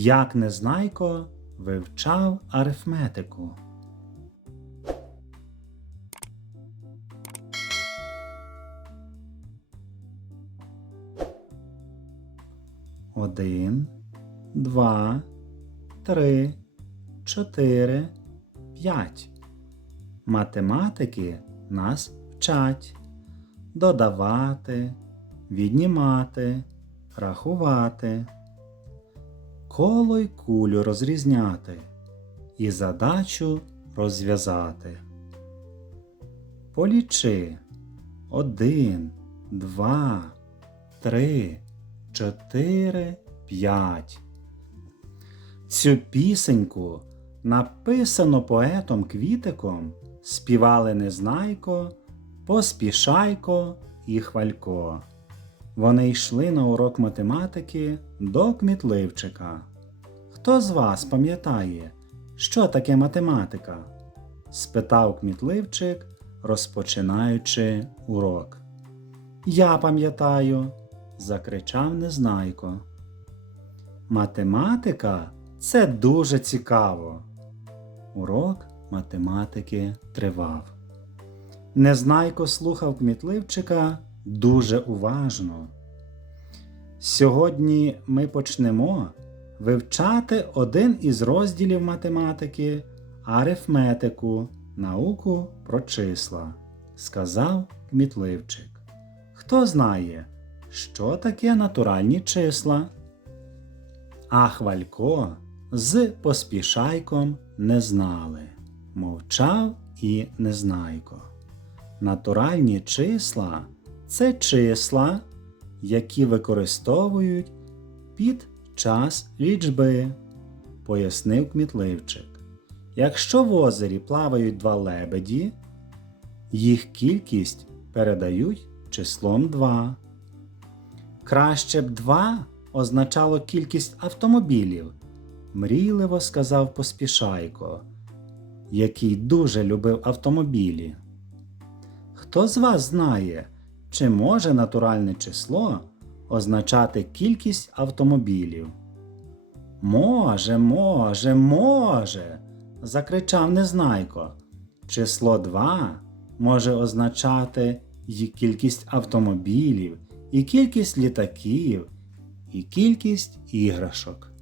як Незнайко вивчав арифметику. Один, два, три, чотири, п'ять. Математики нас вчать додавати, віднімати, рахувати, коло й кулю розрізняти і задачу розв'язати. Полічи один, два, три, чотири, п'ять. Цю пісеньку написано поетом Квітиком, співали Незнайко, Поспішайко і Хвалько. Вони йшли на урок математики до Кмітливчика. Хто з вас пам'ятає, що таке математика? спитав Кмітливчик, розпочинаючи урок. Я пам'ятаю, закричав Незнайко. Математика це дуже цікаво. Урок математики тривав. Незнайко слухав Кмітливчика дуже уважно. Сьогодні ми почнемо вивчати один із розділів математики арифметику, науку про числа, сказав Кмітливчик. Хто знає, що таке натуральні числа? А Хвалько з поспішайком не знали, мовчав і незнайко. Натуральні числа це числа, які використовують під час лічби, пояснив Кмітливчик. Якщо в озері плавають два лебеді, їх кількість передають числом 2. Краще б 2 означало кількість автомобілів, мрійливо сказав поспішайко, який дуже любив автомобілі. Хто з вас знає, чи може натуральне число означати кількість автомобілів? Може, може, може. закричав Незнайко. Число 2 може означати і кількість автомобілів, і кількість літаків, і кількість іграшок.